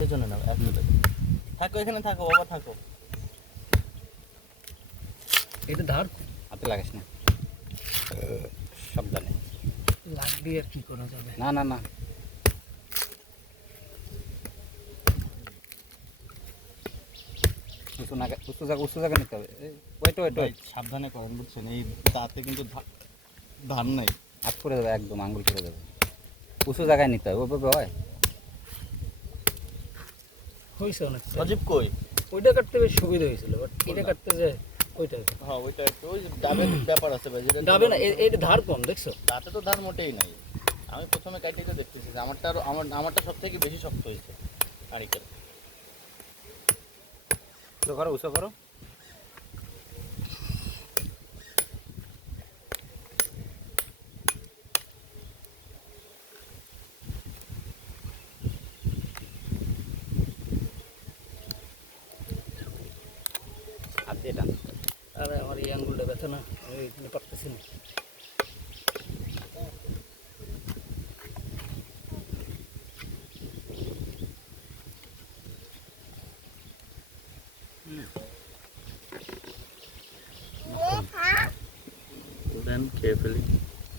পেছনে নাও, একসাথে থাকো, এখানে থাকো বাবা, থাকো। এটা ধার হাতে লাগাস না, সাবধানে। লাগবে আর কি করা যাবে। না না না, উঁচু জায়গা নিতে হবে। ওয়েট ওয়েট ভাই ওয়েট, সাবধানে করেন, বুঝছেন? এই দাঁতে কিন্তু ধার নাই। হাত পড়ে যাবে, একদম আঙ্গুল পড়ে যাবে। উঁচু জায়গায় নিতে হবে, ওইভাবে হয়। হয়েছে অনেকটা। সজীব কই? ওইটা কাটতে বেশ সুবিধা হয়েছিল, বাট এটা কাটতে যে ওইটা হ্যাঁ, ওইটা একটু ওই যে ডাবের ব্যাপার আছে ভাই, যেটা যাবে না। এটা ধার কম দেখছো। দাঁতে তো ধার মোটেই নাই। আমি প্রথমে কাটিয়ে দেখতেছি যে আমারটা সব থেকে বেশি শক্ত হয়েছে নারিকেল। উঁচু করো, উঁচু করো। হাত দিয়ে টান। আরে আমার এই আঙ্গুলটা ব্যথা না, আমি এখানে পারতেছি না। দেন খেয়ে ফেলি।